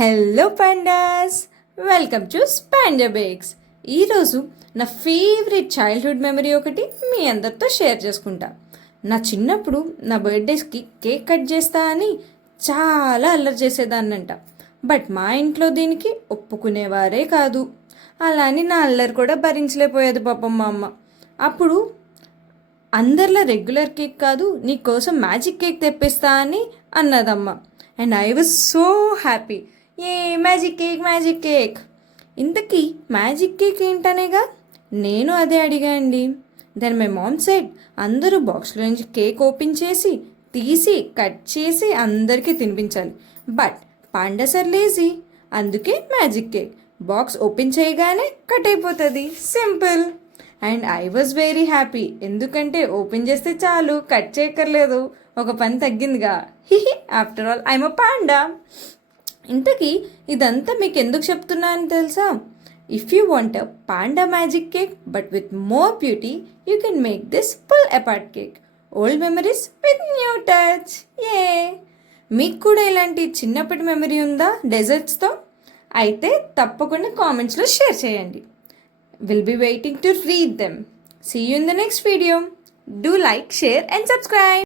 Hello pandas, welcome to Spanda bakes. ఈరోజు నా favourite childhood memory ఒకటి మీ అందరితో షేర్ చేసుకుంటా. నా చిన్నప్పుడు నా బర్త్డేస్కి కేక్ కట్ చేస్తా అని చాలా అల్లరి చేసేదాన్నంట. బట్ మా ఇంట్లో దీనికి ఒప్పుకునేవారే కాదు. అలా అని నా అల్లరి కూడా భరించలేకపోయేది పాపం మా అమ్మ. అప్పుడు అందరిలా రెగ్యులర్ కేక్ కాదు, నీ కోసం మ్యాజిక్ కేక్ తెప్పిస్తా అని అన్నదమ్మ. And I was so happy. A magic cake. ఇంతకీ మ్యాజిక్ కేక్ ఏంటనేగా నేను అదే అడిగా అండి. దెన్ మై మామ్ సెడ్ అందరూ బాక్స్లో నుంచి కేక్ ఓపెన్ చేసి తీసి కట్ చేసి అందరికీ తినిపించాలి. బట్ పాండా సార్ లేజీ, అందుకే మ్యాజిక్ కేక్ బాక్స్ ఓపెన్ చేయగానే కట్ అయిపోతుంది, simple. And I was very happy, ఎందుకంటే ఓపెన్ చేస్తే చాలు, కట్ చేయక్కర్లేదు, ఒక పని తగ్గిందిగా. హిహి, after all I'm a panda. ఇంతకీ ఇదంతా మీకు ఎందుకు చెప్తున్నాను తెలుసా? If you want a panda magic cake but with more beauty, you can make this pull apart cake. Old memories with new touch. ఏ మీకు కూడా ఇలాంటి చిన్నప్పటి మెమరీ ఉందా డెజర్ట్స్తో? అయితే తప్పకుండా కామెంట్స్లో షేర్ చేయండి. Will be waiting to read them. See you in the next video. Do like, share and subscribe.